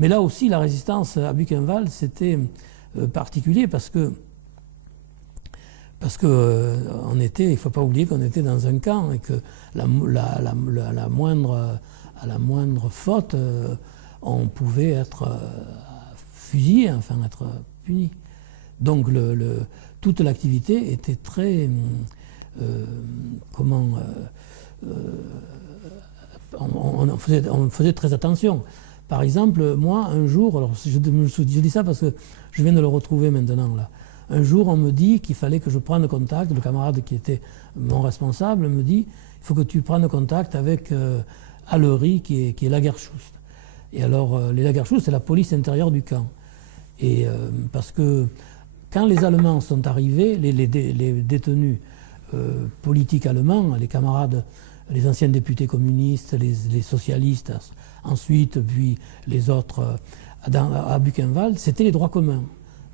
Mais là aussi, la résistance à Buchenwald, c'était particulier parce que on était, il ne faut pas oublier qu'on était dans un camp et que à la moindre faute, on pouvait être fusillé, enfin être puni. Donc toute l'activité était très... on faisait très attention. Par exemple, moi, un jour, alors je dis ça parce que je viens de le retrouver maintenant là. Un jour, on me dit qu'il fallait que je prenne contact, le camarade qui était mon responsable me dit il faut que tu prennes contact avec Allery, qui est Lagerschust. Et alors, les Lagerschust, c'est la police intérieure du camp. Et parce que quand les Allemands sont arrivés, les détenus politiques allemands, les camarades, les anciens députés communistes, les socialistes, ensuite, puis les autres à Buchenwald, c'était les droits communs.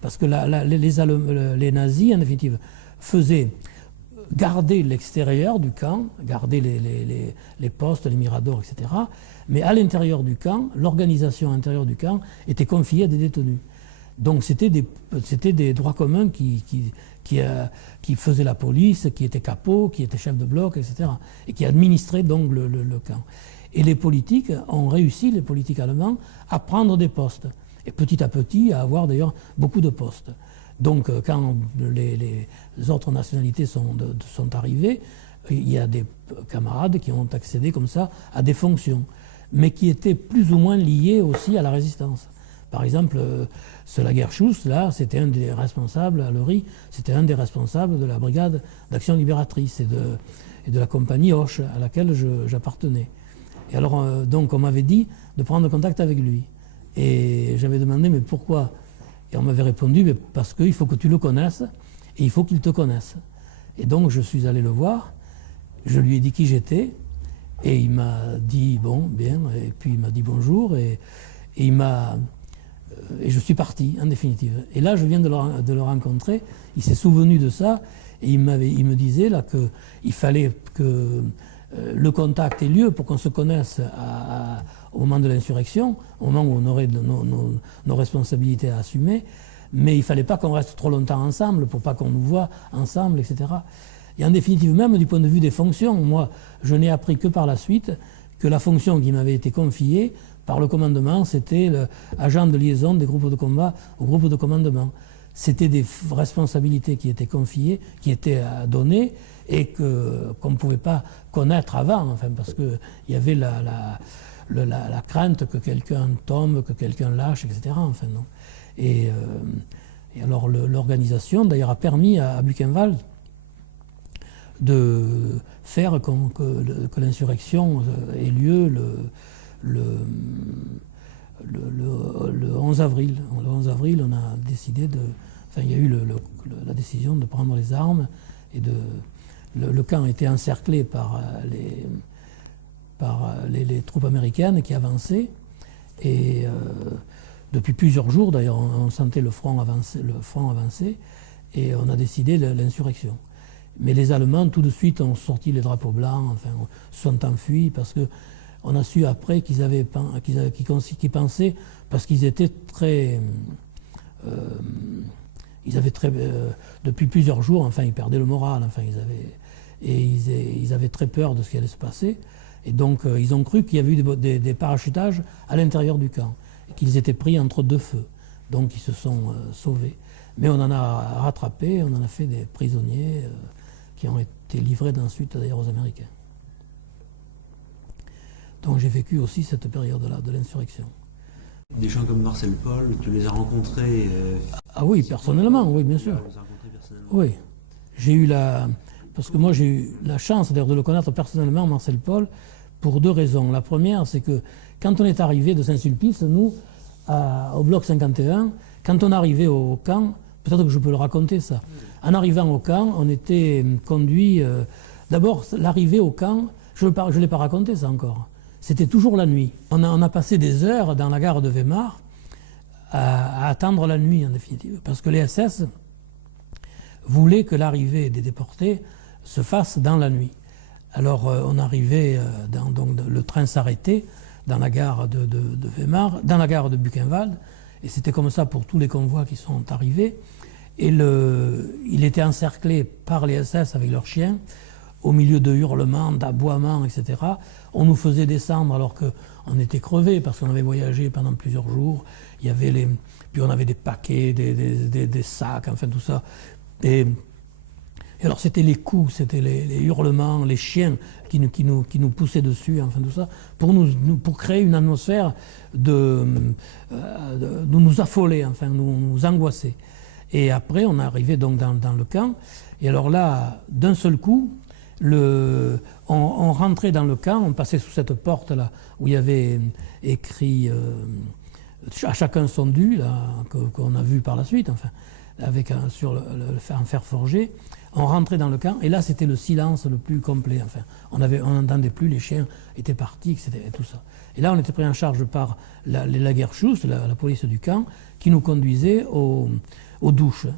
Parce que les nazis, en définitive, faisaient garder l'extérieur du camp, garder les postes, les miradors, etc. Mais à l'intérieur du camp, l'organisation intérieure du camp était confiée à des détenus. Donc c'était des droits communs qui faisaient la police, qui étaient capots, qui étaient chefs de bloc, etc. Et qui administraient donc le camp. Et les politiques ont réussi, les politiques allemands, à prendre des postes. Et petit à petit, à avoir d'ailleurs beaucoup de postes. Donc quand les autres nationalités sont arrivées, il y a des camarades qui ont accédé comme ça à des fonctions, mais qui étaient plus ou moins liées aussi à la résistance. Par exemple, ce Lagerschust, là, c'était un des responsables, à Allery, c'était un des responsables de la brigade d'action libératrice et de la compagnie Hoche, à laquelle j'appartenais. Et alors, donc, on m'avait dit de prendre contact avec lui. Et j'avais demandé, mais pourquoi? Et on m'avait répondu, mais parce qu'il faut que tu le connaisses et il faut qu'il te connaisse. Et donc, je suis allé le voir, je lui ai dit qui j'étais, et il m'a dit, bon, bien, et puis il m'a dit bonjour, et je suis parti, en définitive. Et là, je viens de le rencontrer, il s'est souvenu de ça, et il me disait là qu'il fallait que le contact ait lieu pour qu'on se connaisse au moment de l'insurrection, au moment où on aurait nos responsabilités à assumer, mais il ne fallait pas qu'on reste trop longtemps ensemble pour pas qu'on nous voit ensemble, etc. Et en définitive, même du point de vue des fonctions, moi, je n'ai appris que par la suite que la fonction qui m'avait été confiée par le commandement, c'était l'agent de liaison des groupes de combat au groupe de commandement. C'était des responsabilités qui étaient confiées, qui étaient données, et qu'on ne pouvait pas connaître avant, enfin, parce qu'il y avait la crainte que quelqu'un tombe, que quelqu'un lâche, etc. Enfin, non. Et alors l'organisation, d'ailleurs, a permis à Buchenwald de faire que l'insurrection ait lieu le 11 avril. Le 11 avril, on a décidé il y a eu la décision de prendre les armes et le camp a été encerclé par les troupes américaines qui avançaient. Et depuis plusieurs jours, d'ailleurs, on sentait le front avancer et on a décidé l'insurrection. Mais les Allemands, tout de suite, ont sorti les drapeaux blancs, enfin, se sont enfuis parce qu'on a su après qu'ils pensaient, parce qu'ils étaient très... depuis plusieurs jours, enfin, ils perdaient le moral, enfin, ils avaient très peur de ce qui allait se passer. Et donc, ils ont cru qu'il y avait eu des parachutages à l'intérieur du camp, et qu'ils étaient pris entre deux feux. Donc, ils se sont sauvés. Mais on en a rattrapé, on en a fait des prisonniers qui ont été livrés ensuite, d'ailleurs, aux Américains. Donc, j'ai vécu aussi cette période-là de l'insurrection. Des gens comme Marcel Paul, tu les as rencontrés Ah oui, personnellement, oui, bien sûr. Tu les as rencontrés personnellement. Oui. J'ai eu parce que moi, j'ai eu la chance d'ailleurs de le connaître personnellement, Marcel Paul, pour deux raisons. La première, c'est que quand on est arrivé de Saint-Sulpice, nous, au bloc 51, quand on arrivait au camp, peut-être que je peux le raconter ça, en arrivant au camp, on était conduit... D'abord, l'arrivée au camp, je ne l'ai pas raconté ça encore. C'était toujours la nuit. On a passé des heures dans la gare de Weimar à attendre la nuit, en définitive, parce que les SS voulaient que l'arrivée des déportés se fasse dans la nuit. Alors on arrivait, donc le train s'arrêtait dans la gare de Weimar, dans la gare de Buchenwald. Et c'était comme ça pour tous les convois qui sont arrivés. Et il était encerclé par les SS avec leurs chiens, au milieu de hurlements, d'aboiements, etc. On nous faisait descendre alors qu'on était crevés parce qu'on avait voyagé pendant plusieurs jours. Il y avait puis on avait des paquets, des sacs, enfin tout ça. Et alors c'était les coups, c'était les hurlements, les chiens qui nous poussaient dessus, enfin tout ça, pour créer une atmosphère de nous affoler, enfin nous angoisser. Et après on arrivait donc dans le camp, et alors là, d'un seul coup, on rentrait dans le camp, on passait sous cette porte-là, où il y avait écrit à chacun son dû, qu'on a vu par la suite, enfin, avec sur en fer forgé. On rentrait dans le camp, et là c'était le silence le plus complet. Enfin, on n'entendait plus, les chiens étaient partis, etc. Et tout ça. Et là on était pris en charge par la Lagerschuss, la police du camp, qui nous conduisait aux douches.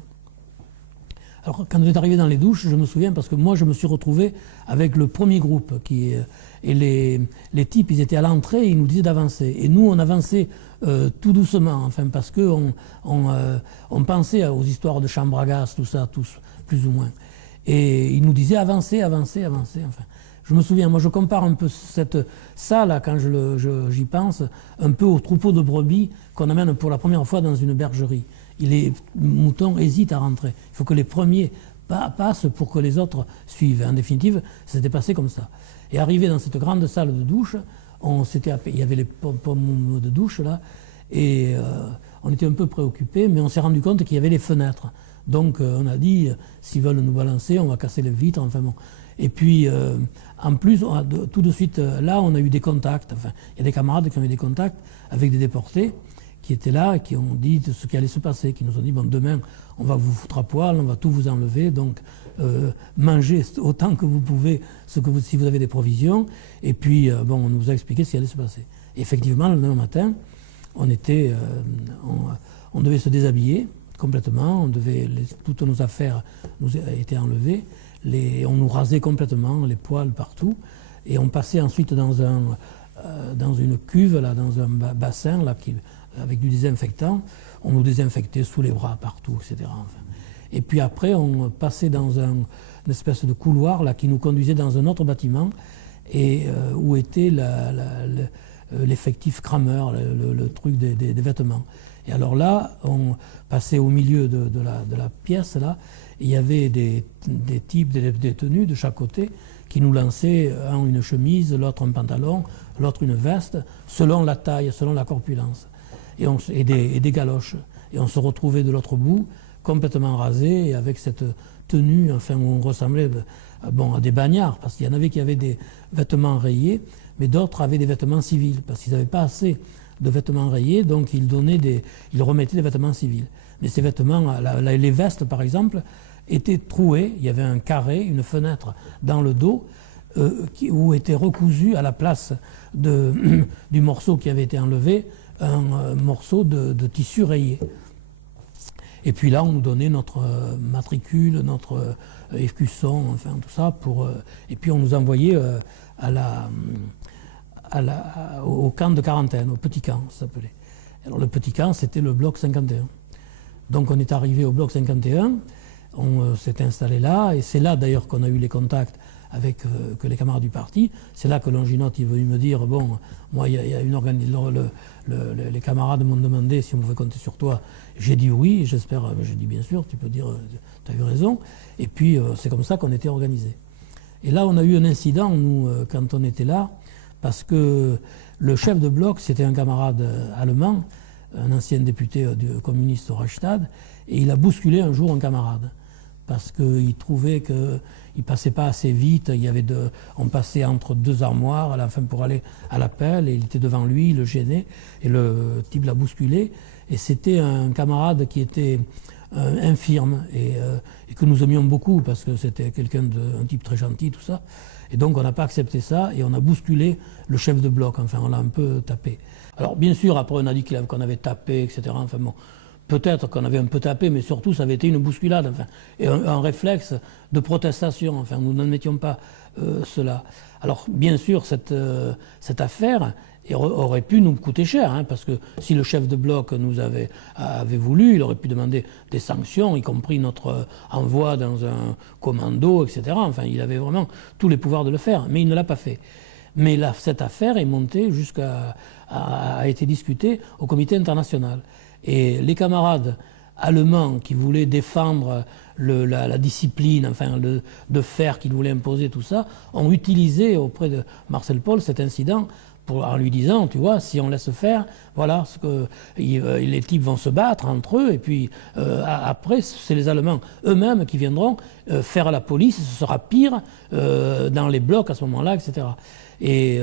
Alors quand on est arrivé dans les douches, je me souviens, parce que moi je me suis retrouvé avec le premier groupe, et les types, ils étaient à l'entrée, ils nous disaient d'avancer. Et nous on avançait tout doucement, enfin, parce qu'on pensait aux histoires de chambres à gaz, tout ça, tous, plus ou moins. Et ils nous disaient avancez, avancez, avancez. Enfin, je me souviens, moi je compare un peu ça là, quand j'y pense, un peu au troupeau de brebis qu'on amène pour la première fois dans une bergerie. Les moutons hésitent à rentrer. Il faut que les premiers passent pour que les autres suivent. En définitive, c'était passé comme ça. Et arrivé dans cette grande salle de douche, il y avait les pommes de douche là, et on était un peu préoccupés, mais on s'est rendu compte qu'il y avait les fenêtres. Donc on a dit, s'ils veulent nous balancer, on va casser les vitres, enfin bon. Et puis, en plus, tout de suite, là, on a eu des contacts. Enfin, il y a des camarades qui ont eu des contacts avec des déportés qui étaient là et qui ont dit ce qui allait se passer, qui nous ont dit, bon, demain, on va vous foutre à poil, on va tout vous enlever, donc mangez autant que vous pouvez si vous avez des provisions. Et puis, bon, on nous a expliqué ce qui allait se passer. Et effectivement, le lendemain matin, on devait se déshabiller complètement, toutes nos affaires nous étaient enlevées, on nous rasait complètement, les poils partout, et on passait ensuite dans une cuve, là, dans un bassin là, avec du désinfectant, on nous désinfectait sous les bras partout, etc. Enfin. Et puis après, on passait dans une espèce de couloir là, qui nous conduisait dans un autre bâtiment, et où était l'effectif Kramer, le truc des vêtements. Et alors là, on passait au milieu de la pièce, là, et il y avait des types, des détenus de chaque côté, qui nous lançaient un une chemise, l'autre un pantalon, l'autre une veste, selon la taille, selon la corpulence, et des galoches. Et on se retrouvait de l'autre bout, complètement rasés, et avec cette tenue, enfin, où on ressemblait à des bagnards, parce qu'il y en avait qui avaient des vêtements rayés, mais d'autres avaient des vêtements civils, parce qu'ils n'avaient pas assez de vêtements rayés, donc ils remettaient des vêtements civils. Mais ces vêtements, les vestes par exemple, étaient trouées, il y avait un carré, une fenêtre dans le dos, où était recousu à la place du morceau qui avait été enlevé, un morceau de tissu rayé. Et puis là, on nous donnait notre matricule, notre écusson, enfin tout ça, et puis on nous envoyait au camp de quarantaine, au petit camp, ça s'appelait. Alors le petit camp, c'était le bloc 51. Donc on est arrivé au bloc 51, on s'est installé là, et c'est là d'ailleurs qu'on a eu les contacts avec les camarades du parti. C'est là que Longinotte est venu me dire, bon, moi il y a une organisation, les camarades m'ont demandé si on pouvait compter sur toi. J'ai dit oui, j'ai dit bien sûr, tu peux dire, tu as eu raison. Et puis c'est comme ça qu'on était organisés. Et là on a eu un incident, nous, quand on était là, parce que le chef de bloc, c'était un camarade allemand, un ancien député communiste au Reichstag, et il a bousculé un jour un camarade, parce qu'il trouvait qu'il ne passait pas assez vite, on passait entre deux armoires à la fin pour aller à l'appel, et il était devant lui, il le gênait, et le type l'a bousculé, et c'était un camarade qui était infirme, et que nous aimions beaucoup, parce que c'était un type très gentil, tout ça. Et donc on n'a pas accepté ça et on a bousculé le chef de bloc, enfin on l'a un peu tapé. Alors bien sûr, après on a dit qu'on avait tapé, etc. Enfin bon, peut-être qu'on avait un peu tapé, mais surtout ça avait été une bousculade, enfin, et un réflexe de protestation. Enfin, nous n'admettions pas cela. Alors, bien sûr, cette affaire aurait pu nous coûter cher, hein, parce que si le chef de bloc avait voulu, il aurait pu demander des sanctions, y compris notre envoi dans un commando, etc. Enfin, il avait vraiment tous les pouvoirs de le faire, mais il ne l'a pas fait. Mais là, cette affaire est montée a été discutée au comité international. Et les camarades allemands qui voulaient défendre la discipline, enfin de fer qu'ils voulaient imposer, tout ça, ont utilisé auprès de Marcel Paul cet incident en lui disant, tu vois, si on laisse faire, voilà, les types vont se battre entre eux, et puis après, c'est les Allemands eux-mêmes qui viendront faire la police, ce sera pire dans les blocs à ce moment-là, etc. Et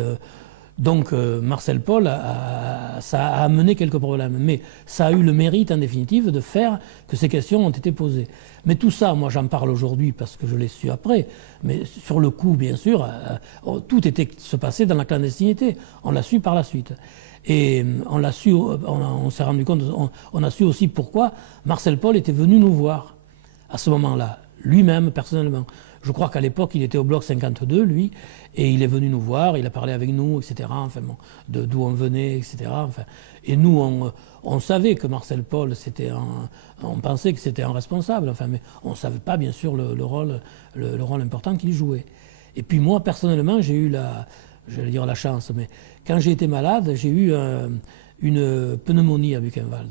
donc Marcel Paul, ça a amené quelques problèmes, mais ça a eu le mérite en définitive de faire que ces questions ont été posées. Mais tout ça, moi j'en parle aujourd'hui parce que je l'ai su après, mais sur le coup, bien sûr, tout se passait dans la clandestinité. On l'a su par la suite. Et on l'a su, on s'est rendu compte, on a su aussi pourquoi Marcel Paul était venu nous voir à ce moment-là, lui-même, personnellement. Je crois qu'à l'époque, il était au bloc 52, lui, et il est venu nous voir, il a parlé avec nous, etc., enfin, bon, d'où on venait, etc. Enfin, et nous, on savait que Marcel Paul, on pensait que c'était un responsable, enfin, mais on ne savait pas, bien sûr, le rôle important qu'il jouait. Et puis moi, personnellement, j'ai eu j'allais dire la chance, mais quand j'ai été malade, j'ai eu une pneumonie à Buchenwald,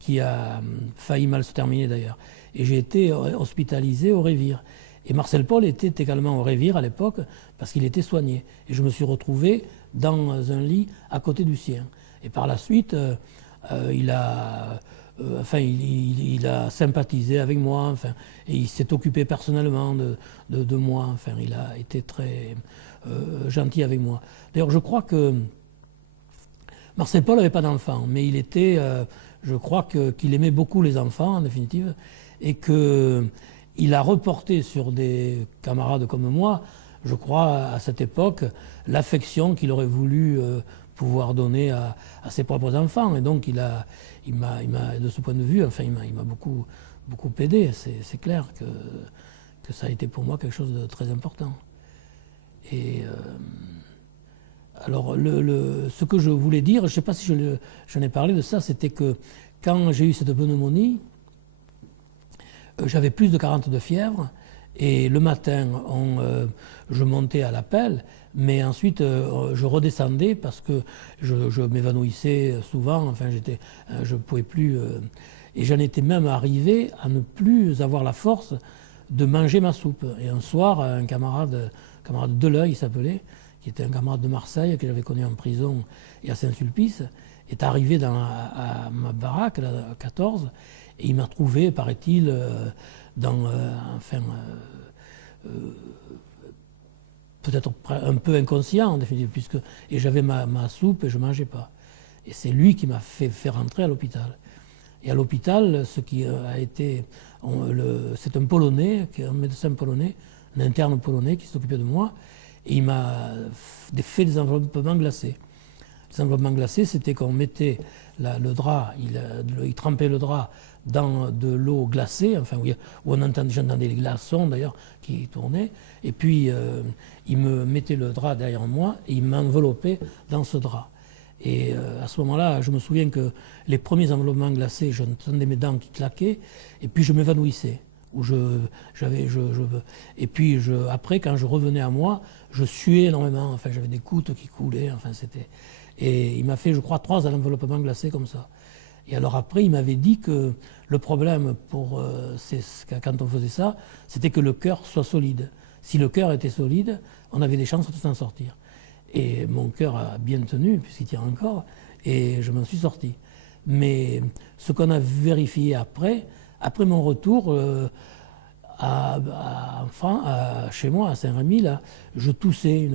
qui a failli mal se terminer d'ailleurs. Et j'ai été hospitalisé au Révire. Et Marcel Paul était également au Révire à l'époque parce qu'il était soigné. Et je me suis retrouvé dans un lit à côté du sien. Et par la suite, il a sympathisé avec moi, enfin, et il s'est occupé personnellement de moi. Enfin, il a été très gentil avec moi. D'ailleurs, je crois que Marcel Paul n'avait pas d'enfant, mais il était, je crois qu'il aimait beaucoup les enfants en définitive, et qu'il a reporté sur des camarades comme moi, je crois, à cette époque, l'affection qu'il aurait voulu pouvoir donner à ses propres enfants. Et donc, il m'a, de ce point de vue, enfin, il m'a beaucoup aidé. C'est clair que ça a été pour moi quelque chose de très important. Et alors, ce que je voulais dire, je ne sais pas si j'en ai parlé de ça, c'était que quand j'ai eu cette pneumonie, j'avais plus de 40 de fièvre, et le matin, je montais à l'appel, mais ensuite je redescendais parce que je m'évanouissais souvent, enfin je ne pouvais plus, et j'en étais même arrivé à ne plus avoir la force de manger ma soupe. Et un soir, un camarade Deleuil, il s'appelait, qui était un camarade de Marseille, que j'avais connu en prison et à Saint-Sulpice, est arrivé à ma baraque, la 14, et il m'a trouvé, paraît-il, peut-être un peu inconscient, en définitive, et j'avais ma soupe et je ne mangeais pas. Et c'est lui qui m'a fait rentrer à l'hôpital. Et à l'hôpital, ce qui a été... c'est un Polonais, un médecin polonais, un interne polonais qui s'occupait de moi, et il m'a fait des enveloppements glacés. Les enveloppements glacés, c'était qu'on mettait le drap, il trempait le drap dans de l'eau glacée, enfin, où j'entendais les glaçons d'ailleurs qui tournaient, et puis il me mettait le drap derrière moi et il m'enveloppait dans ce drap. Et à ce moment-là, je me souviens que les premiers enveloppements glacés, j'entendais mes dents qui claquaient, et puis je m'évanouissais. Et puis après, quand je revenais à moi, je suais énormément, enfin, j'avais des gouttes qui coulaient, enfin, c'était... Et il m'a fait, je crois, 3 enveloppements glacés comme ça. Et alors après, il m'avait dit que le problème quand on faisait ça, c'était que le cœur soit solide. Si le cœur était solide, on avait des chances de s'en sortir. Et mon cœur a bien tenu, puisqu'il tient encore, et je m'en suis sorti. Mais ce qu'on a vérifié après mon retour chez moi, à Saint-Rémy, là, je toussais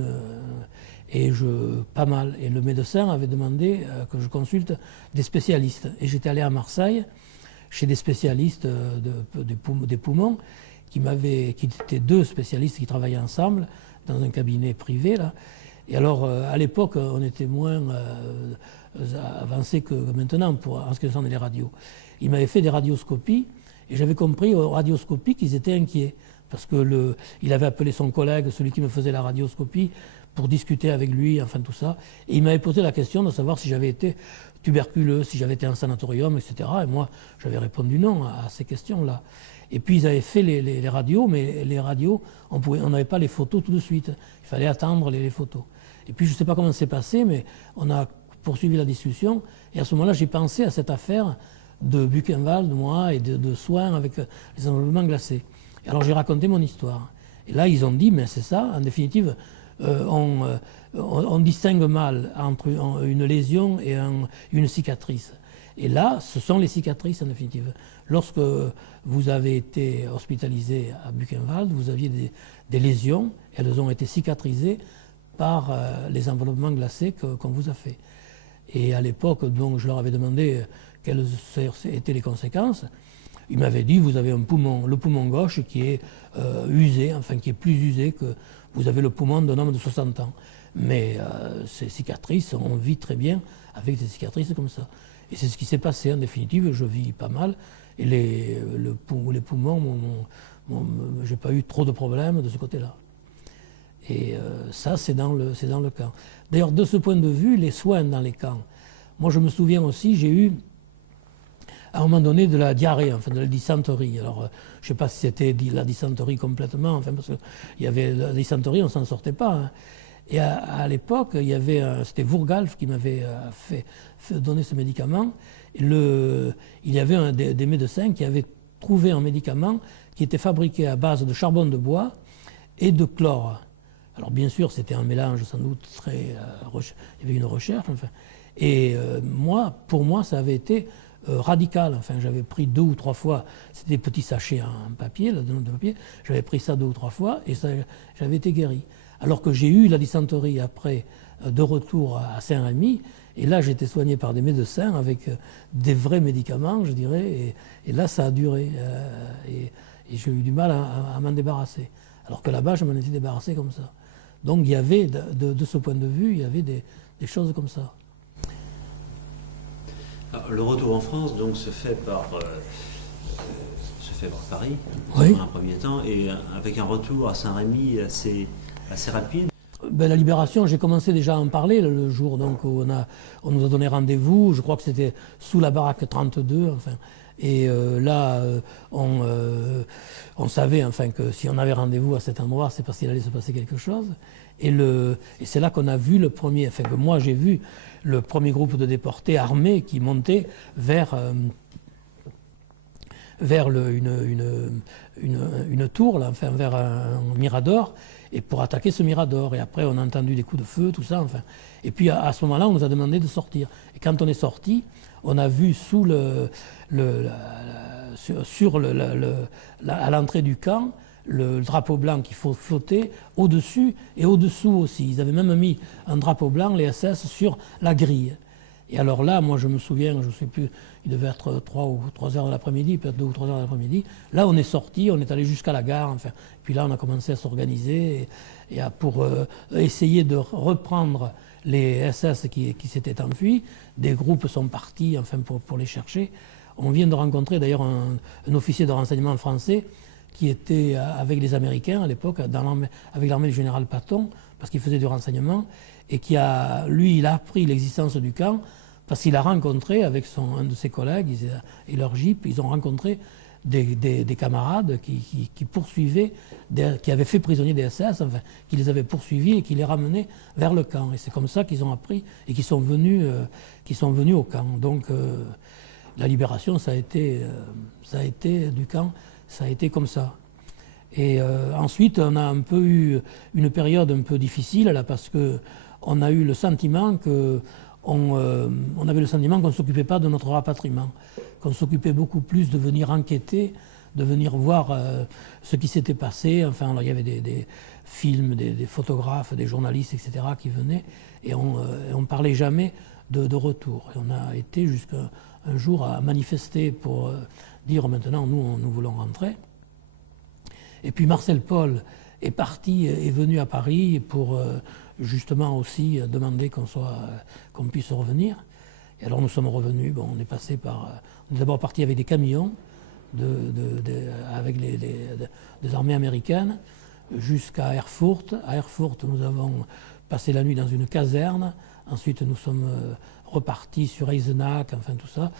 pas mal. Et le médecin avait demandé que je consulte des spécialistes. Et j'étais allé à Marseille, chez des spécialistes des poumons, qui étaient 2 spécialistes qui travaillaient ensemble dans un cabinet privé, là. Et alors, à l'époque, on était moins avancé que maintenant en ce qui concerne les radios. Il m'avait fait des radioscopies, et j'avais compris aux radioscopies qu'ils étaient inquiets. Parce il avait appelé son collègue, celui qui me faisait la radioscopie, pour discuter avec lui, enfin tout ça. Et il m'avait posé la question de savoir si j'avais été tuberculeux, si j'avais été en sanatorium, etc. Et moi, j'avais répondu non à ces questions-là. Et puis ils avaient fait les radios, mais les radios, on n'avait pas les photos tout de suite. Il fallait attendre les photos. Et puis je ne sais pas comment c'est passé, mais on a poursuivi la discussion. Et à ce moment-là, j'ai pensé à cette affaire de Buchenwald, moi, et de soins avec les enveloppements glacés. Et alors j'ai raconté mon histoire. Et là, ils ont dit, mais c'est ça, en définitive, on distingue mal entre une lésion et une cicatrice. Et là, ce sont les cicatrices en définitive. Lorsque vous avez été hospitalisé à Buchenwald, vous aviez des lésions, et elles ont été cicatrisées par les enveloppements glacés qu'on vous a fait. Et à l'époque, donc, je leur avais demandé quelles étaient les conséquences. Ils m'avaient dit, vous avez le poumon gauche qui est usé, enfin qui est plus usé que vous avez le poumon d'un homme de 60 ans. Mais ces cicatrices, on vit très bien avec des cicatrices comme ça. Et c'est ce qui s'est passé en définitive, je vis pas mal. Et les poumons, j'ai pas eu trop de problèmes de ce côté-là. Et ça, c'est dans le camp. D'ailleurs, de ce point de vue, les soins dans les camps, moi je me souviens aussi, j'ai eu à un moment donné de la diarrhée, enfin de la dysenterie. Alors, je ne sais pas si c'était la dysenterie complètement, enfin, parce qu'il y avait la dysenterie, on ne s'en sortait pas. Hein. Et à l'époque, c'était Wurgalf qui m'avait fait donner ce médicament. Il y avait des médecins qui avaient trouvé un médicament qui était fabriqué à base de charbon de bois et de chlore. Alors bien sûr, c'était un mélange sans doute très... il y avait une recherche, enfin. Et pour moi, ça avait été radical. Enfin, j'avais pris 2 ou 3 fois, c'était des petits sachets en papier, de papier, j'avais pris ça 2 ou 3 fois et j'avais été guéri. Alors que j'ai eu la dysenterie après, de retour à Saint-Rémy, et là j'étais soigné par des médecins avec des vrais médicaments, je dirais, et là ça a duré. Et j'ai eu du mal à m'en débarrasser. Alors que là-bas, je m'en étais débarrassé comme ça. Donc il y avait, de ce point de vue, il y avait des choses comme ça. Alors, le retour en France donc se fait par Paris, oui, dans un premier temps, et avec un retour à Saint-Rémy assez rapide. Ben, la libération, j'ai commencé déjà à en parler le jour donc, où on nous a donné rendez-vous, je crois que c'était sous la baraque 32, enfin. Et là, on savait enfin, que si on avait rendez-vous à cet endroit, c'est parce qu'il allait se passer quelque chose. Et c'est là qu'on a vu le premier, enfin que moi j'ai vu le premier groupe de déportés armés qui montait vers une tour, là, enfin vers un mirador, et pour attaquer ce mirador. Et après, on a entendu des coups de feu, tout ça, enfin. Et puis à ce moment-là, on nous a demandé de sortir. Et quand on est sorti, on a vu à l'entrée du camp, le drapeau blanc qui flottait au-dessus et au-dessous aussi. Ils avaient même mis un drapeau blanc, les SS, sur la grille. Et alors là, moi je me souviens, je ne sais plus, il devait être 3 heures de l'après-midi, peut-être 2 ou 3 heures de l'après-midi. Là, on est sorti, on est allé jusqu'à la gare, enfin. Puis là, on a commencé à s'organiser pour essayer de reprendre les SS qui s'étaient enfuis. Des groupes sont partis, enfin, pour les chercher. On vient de rencontrer d'ailleurs un officier de renseignement français qui était avec les Américains à l'époque, avec l'armée du général Patton, parce qu'il faisait du renseignement, et il a appris l'existence du camp parce qu'il a rencontré avec un de ses collègues et leur jeep, ils ont rencontré des camarades qui poursuivaient, qui avaient fait prisonnier des SS, enfin, qui les avaient poursuivis et qui les ramenaient vers le camp. Et c'est comme ça qu'ils ont appris et qu'ils sont venus au camp. Donc la libération, ça a été du camp, ça a été comme ça. Et ensuite, on a un peu eu une période un peu difficile là, parce qu'on a eu le sentiment qu'on ne s'occupait pas de notre rapatriement, qu'on s'occupait beaucoup plus de venir enquêter, de venir voir ce qui s'était passé. Enfin, alors, il y avait des films, des photographes, des journalistes, etc. qui venaient, et on ne parlait jamais de retour. Et on a été jusqu'à un jour à manifester pour dire maintenant, nous voulons rentrer. Et puis Marcel Paul est venu à Paris pour justement aussi demandé qu'on puisse revenir. Et alors nous sommes revenus, bon, on est passé on est d'abord parti avec des camions avec des armées américaines jusqu'à Erfurt. À Erfurt, nous avons passé la nuit dans une caserne. Ensuite, nous sommes repartis sur Eisenach, enfin tout ça.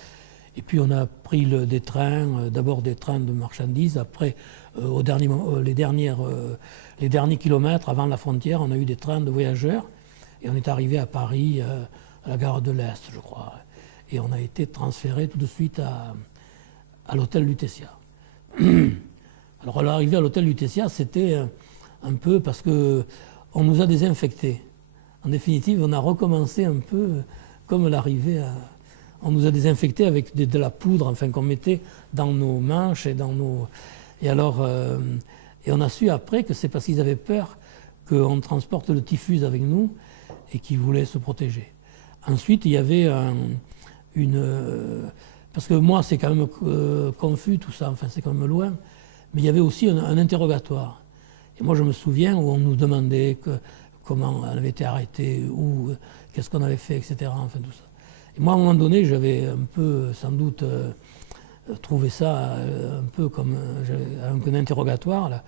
Et puis on a pris des trains, d'abord des trains de marchandises, après les derniers kilomètres avant la frontière, on a eu des trains de voyageurs et on est arrivé à Paris, à la gare de l'Est, je crois. Et on a été transféré tout de suite à l'hôtel Lutetia. Alors l'arrivée à l'hôtel Lutetia, c'était un peu parce qu'on nous a désinfectés. En définitive, on a recommencé un peu comme l'arrivée à... On nous a désinfectés avec de la poudre, enfin, qu'on mettait dans nos manches et dans nos... Et alors, et on a su après que c'est parce qu'ils avaient peur qu'on transporte le typhus avec nous et qu'ils voulaient se protéger. Ensuite, il y avait parce que moi, c'est quand même confus tout ça, enfin, c'est quand même loin, mais il y avait aussi un interrogatoire. Et moi, je me souviens où on nous demandait comment on avait été arrêté, ou qu'est-ce qu'on avait fait, etc. Enfin, tout ça. Et moi, à un moment donné, j'avais un peu, sans doute, trouvé ça un peu comme un interrogatoire. Là.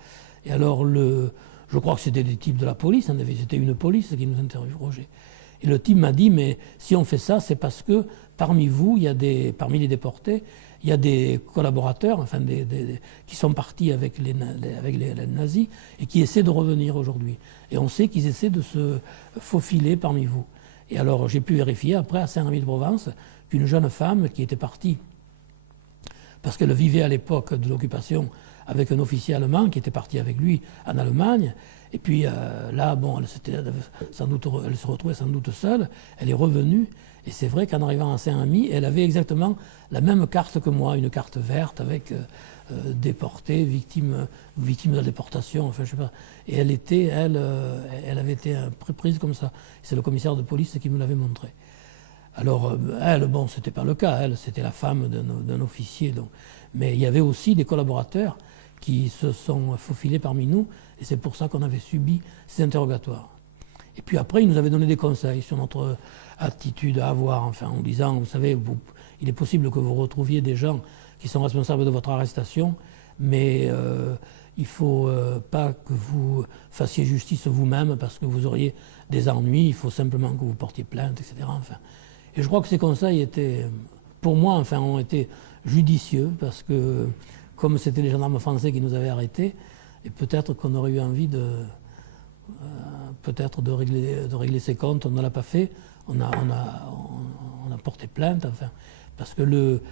Et alors, je crois que c'était des types de la police, c'était une police qui nous interrogeait. Et le type m'a dit, mais si on fait ça, c'est parce que parmi vous, parmi les déportés, il y a des collaborateurs, enfin qui sont partis avec les nazis et qui essaient de revenir aujourd'hui. Et on sait qu'ils essaient de se faufiler parmi vous. Et alors j'ai pu vérifier après à Saint-Rémy-de-Provence qu'une jeune femme qui était partie, parce qu'elle vivait à l'époque de l'occupation avec un officier allemand qui était parti avec lui en Allemagne, et puis là, bon, elle se retrouvait sans doute seule, elle est revenue, et c'est vrai qu'en arrivant à Saint-Rémy, elle avait exactement la même carte que moi, une carte verte avec déportés, victimes de la déportation, enfin je sais pas. Et elle avait été prise comme ça. C'est le commissaire de police qui me l'avait montré. Alors elle, bon, c'était pas le cas, elle, c'était la femme d'un officier. Donc. Mais il y avait aussi des collaborateurs qui se sont faufilés parmi nous, et c'est pour ça qu'on avait subi ces interrogatoires. Et puis après, ils nous avaient donné des conseils sur notre attitude à avoir, enfin, en disant, vous savez, il est possible que vous retrouviez des gens qui sont responsables de votre arrestation, mais il ne faut pas que vous fassiez justice vous-même parce que vous auriez des ennuis, il faut simplement que vous portiez plainte, etc. Enfin. Et je crois que ces conseils étaient, pour moi, enfin, ont été judicieux parce que, comme c'était les gendarmes français qui nous avaient arrêtés, et peut-être qu'on aurait eu envie de régler ses comptes, on ne l'a pas fait, on a porté plainte, enfin, parce que le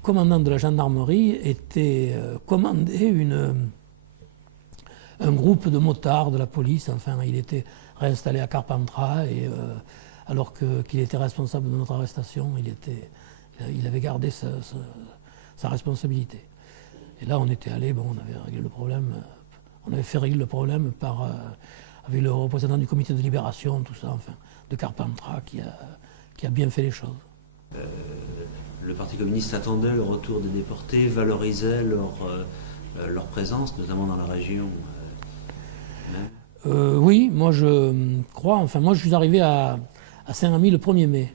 commandant de la gendarmerie était commandé un groupe de motards de la police, enfin, il était réinstallé à Carpentras, et alors qu'il était responsable de notre arrestation, il avait gardé sa responsabilité. Et là, on était allé, bon, on avait réglé le problème. On avait fait régler le problème avec le représentant du comité de libération, tout ça, enfin, de Carpentras, qui a bien fait les choses. Le Parti communiste attendait le retour des déportés, valorisait leur présence, notamment dans la région. Oui, moi je crois, enfin moi je suis arrivé à Saint-Rémy le 1er mai.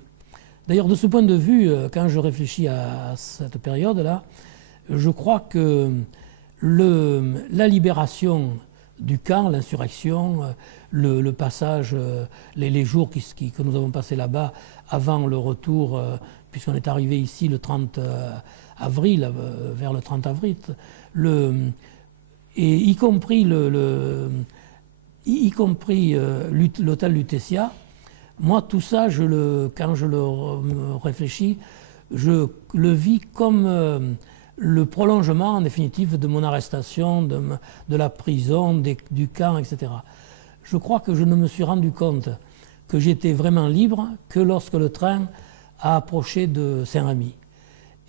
D'ailleurs, de ce point de vue, quand je réfléchis à cette période-là, je crois que la libération du camp, l'insurrection, le passage, les jours que nous avons passés là-bas avant le retour, puisqu'on est arrivé ici le 30 avril, vers le 30 avril, et y compris l'hôtel Lutetia, moi tout ça, quand je le réfléchis, je le vis comme le prolongement en définitive de mon arrestation, de la prison, du camp, etc. Je crois que je ne me suis rendu compte que j'étais vraiment libre que lorsque le train a approché de Saint-Rémy.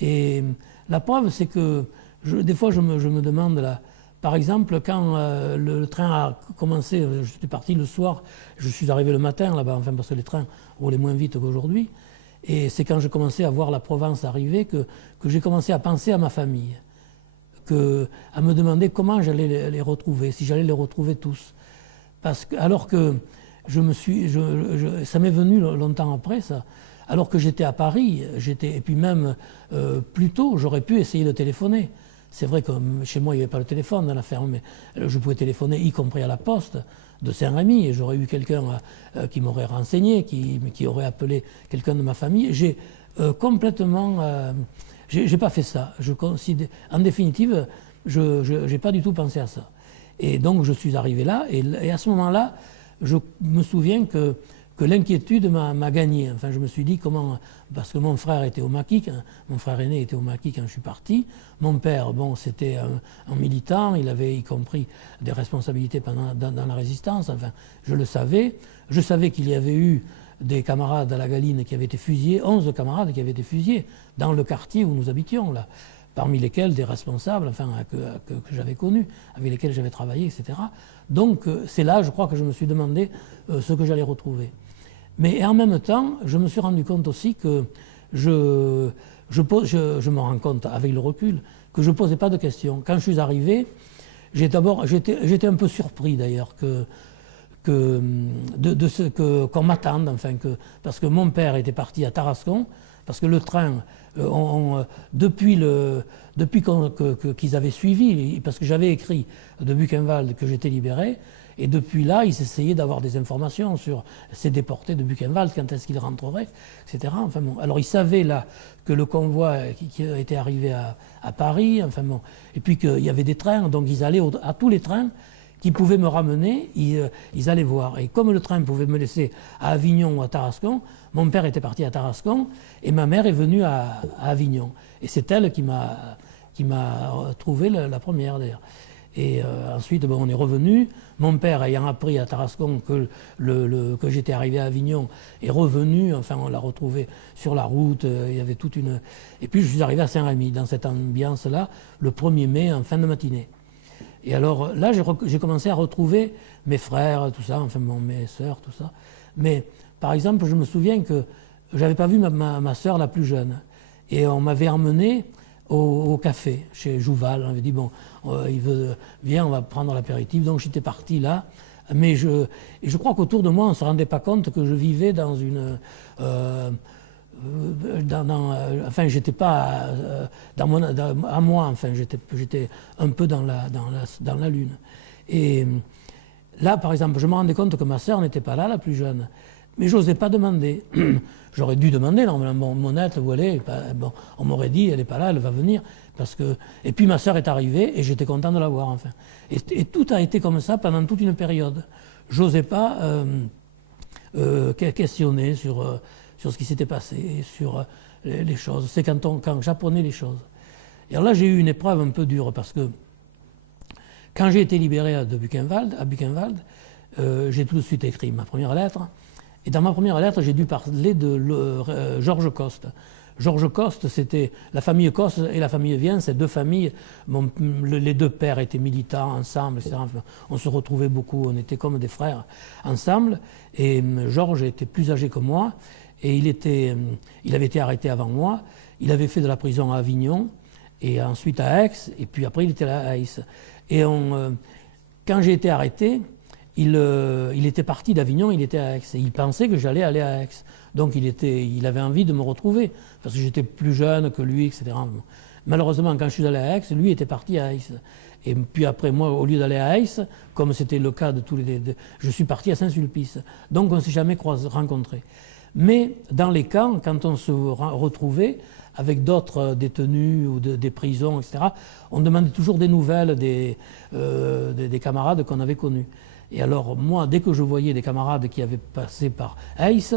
Et la preuve, c'est que des fois je me demande, là, par exemple, quand le train a commencé, je suis parti le soir, je suis arrivé le matin là-bas, enfin parce que les trains roulaient moins vite qu'aujourd'hui. Et c'est quand j'ai commencé à voir la Provence arriver que j'ai commencé à penser à ma famille, à me demander comment j'allais les retrouver, si j'allais les retrouver tous. Alors que ça m'est venu longtemps après, ça. Alors que j'étais à Paris, et puis même plus tôt, j'aurais pu essayer de téléphoner. C'est vrai que chez moi, il n'y avait pas le téléphone dans la ferme, mais je pouvais téléphoner, y compris à la poste de Saint-Rémy, et j'aurais eu quelqu'un qui m'aurait renseigné, qui aurait appelé quelqu'un de ma famille. J'ai complètement... j'ai pas fait ça. En définitive, je n'ai pas du tout pensé à ça. Et donc, je suis arrivé là, et à ce moment-là, je me souviens que l'inquiétude m'a gagné. Enfin, je me suis dit comment... Parce que mon frère était au maquis, mon frère aîné était au maquis quand je suis parti. Mon père, bon, c'était un militant, il avait y compris des responsabilités dans la résistance. Enfin, je le savais. Je savais qu'il y avait eu des camarades à la Galine qui avaient été fusillés, 11 camarades qui avaient été fusillés dans le quartier où nous habitions, là. Parmi lesquels des responsables, enfin, que j'avais connus, avec lesquels j'avais travaillé, etc. Donc, c'est là, je crois, que je me suis demandé ce que j'allais retrouver. Mais en même temps, je me suis rendu compte aussi que je me rends compte, avec le recul, que je ne posais pas de questions. Quand je suis arrivé, j'étais un peu surpris d'ailleurs qu'on m'attende, enfin, parce que mon père était parti à Tarascon, parce que le train, depuis qu'ils avaient suivi, parce que j'avais écrit de Buchenwald que j'étais libéré, et depuis là, ils essayaient d'avoir des informations sur ces déportés de Buchenwald, quand est-ce qu'ils rentreraient, etc. Enfin bon. Alors ils savaient là que le convoi qui était arrivé à Paris, enfin bon, et puis qu'il y avait des trains, donc ils allaient à tous les trains qui pouvaient me ramener, ils allaient voir. Et comme le train pouvait me laisser à Avignon ou à Tarascon, mon père était parti à Tarascon et ma mère est venue à Avignon. Et c'est elle qui m'a trouvé la première d'ailleurs. Et ensuite, bon, on est revenu. Mon père, ayant appris à Tarascon que j'étais arrivé à Avignon, est revenu. Enfin, on l'a retrouvé sur la route. Il y avait toute une... Et puis, je suis arrivé à Saint-Rémy, dans cette ambiance-là, le 1er mai, en fin de matinée. Et alors, là, j'ai commencé à retrouver mes frères, tout ça, enfin, mes sœurs, tout ça. Mais, par exemple, je me souviens que je n'avais pas vu ma sœur la plus jeune. Et on m'avait emmené au café, chez Jouval. On avait dit, bon, viens, on va prendre l'apéritif. Donc j'étais parti là. Mais je crois qu'autour de moi, on ne se rendait pas compte que je vivais dans une... enfin, j'étais pas à moi, enfin, j'étais un peu dans la lune. Et là, par exemple, je me rendais compte que ma sœur n'était pas là, la plus jeune. Mais je n'osais pas demander. J'aurais dû demander, normalement, Monette, où elle est. Bon, on m'aurait dit, elle n'est pas là, elle va venir. Et puis ma sœur est arrivée et j'étais content de la voir, enfin. Et tout a été comme ça pendant toute une période. J'osais pas questionner sur ce qui s'était passé, sur les choses. C'est quand j'apprenais les choses. Et alors là, j'ai eu une épreuve un peu dure parce que quand j'ai été libéré à Buchenwald, j'ai tout de suite écrit ma première lettre. Et dans ma première lettre, j'ai dû parler de Georges Coste. Georges Coste, c'était la famille Coste et la famille Vien, ces deux familles. Les deux pères étaient militants ensemble, etc. Enfin, on se retrouvait beaucoup, on était comme des frères ensemble. Et Georges était plus âgé que moi, et il avait été arrêté avant moi. Il avait fait de la prison à Avignon, et ensuite à Aix, et puis après il était là à Aix. Et quand j'ai été arrêté, il était parti d'Avignon, il était à Aix. Et il pensait que j'allais aller à Aix. Donc il avait envie de me retrouver, parce que j'étais plus jeune que lui, etc. Malheureusement, quand je suis allé à Aix, lui était parti à Aix. Et puis après, moi, au lieu d'aller à Aix, comme c'était le cas de tous les... je suis parti à Saint-Sulpice. Donc on ne s'est jamais rencontrés. Mais dans les camps, quand on se retrouvait avec d'autres détenus ou des prisons, etc., on demandait toujours des nouvelles des camarades qu'on avait connus. Et alors, moi, dès que je voyais des camarades qui avaient passé par Aix,